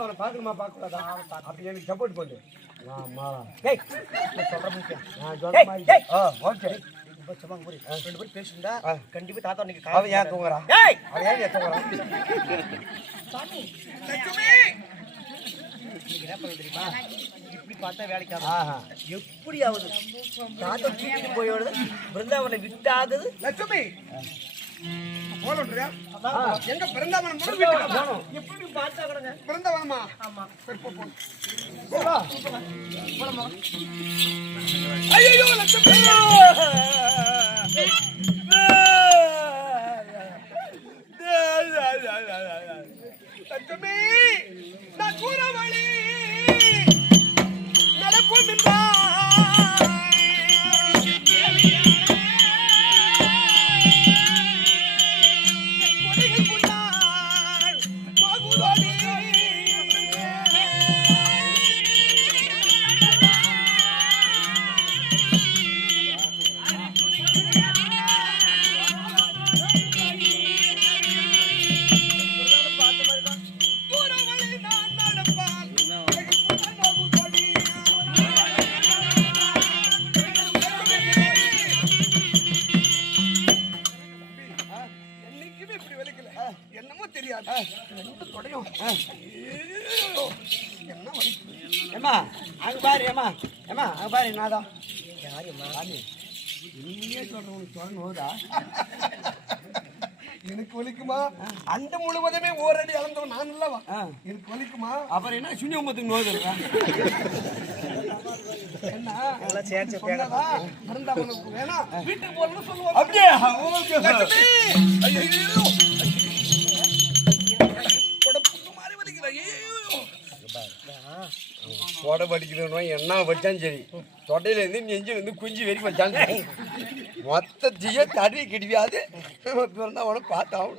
அவனை பார்க்கணுமா பார்க்கக்கூடாதா? அப்படி எனக்கு சப்போர்ட் பண்ணு. ஆமா டேய் சொல்ற முக்கியம். நான் சொல்ற மாதிரி ஓகே. ரெண்டு பேரும் பேசுண்டா கண்டிப்பா தாத்தா இன்னைக்கு அவன் ஏன் தூங்குறா? டேய் அவன் ஏன் தூங்குறான்? சாமி லட்சுமி நீங்க என்ன பண்ண தெரியுமா? இப்படி பார்த்தா வேலைக்கு எப்படியாவது தாத்தா தூக்கிட்டு போயோடு பிருந்தாவனை விட்டாதது. லட்சுமி போறோம்யா. எங்க பிருந்தாவனம் போகணும். எப்படி பார்த்தா கடங்க பிருந்தாவனமா? ஆமா ஐயோ லட்சுமி லட்சுமி நான் கூறவழி நடப்போம் என்றார். என்னமோ தெரியாது ஏமா அங்க பாரு. ஏமா ஏமா அங்க பாரு. என்னதான் நீயே சொல்றவனுக்கு சொல்லணும்டா. எனக்கு வலிக்குமா? அண்ட முழுவதுமே ஓரடி அளந்தவன் நான் அல்லவா? எனக்கு வலிக்குமா? அப்புறம் என்ன சுண்ணியம்பத்துக்கு நோய் என்ன பிருந்தாவனுக்கு வேணா வீட்டுக்கு போகணும்னு சொல்லுவாங்க. அப்படியே தொட படிக்கணும். என்ன படிச்சாலும் சரி, தொட்டையில இருந்து நெஞ்சில இருந்து குஞ்சு வெறி வச்சாலும் சரி, மொத்தத்தையே தடவி கிடையாது. பிறந்தவனை பார்த்தாவும்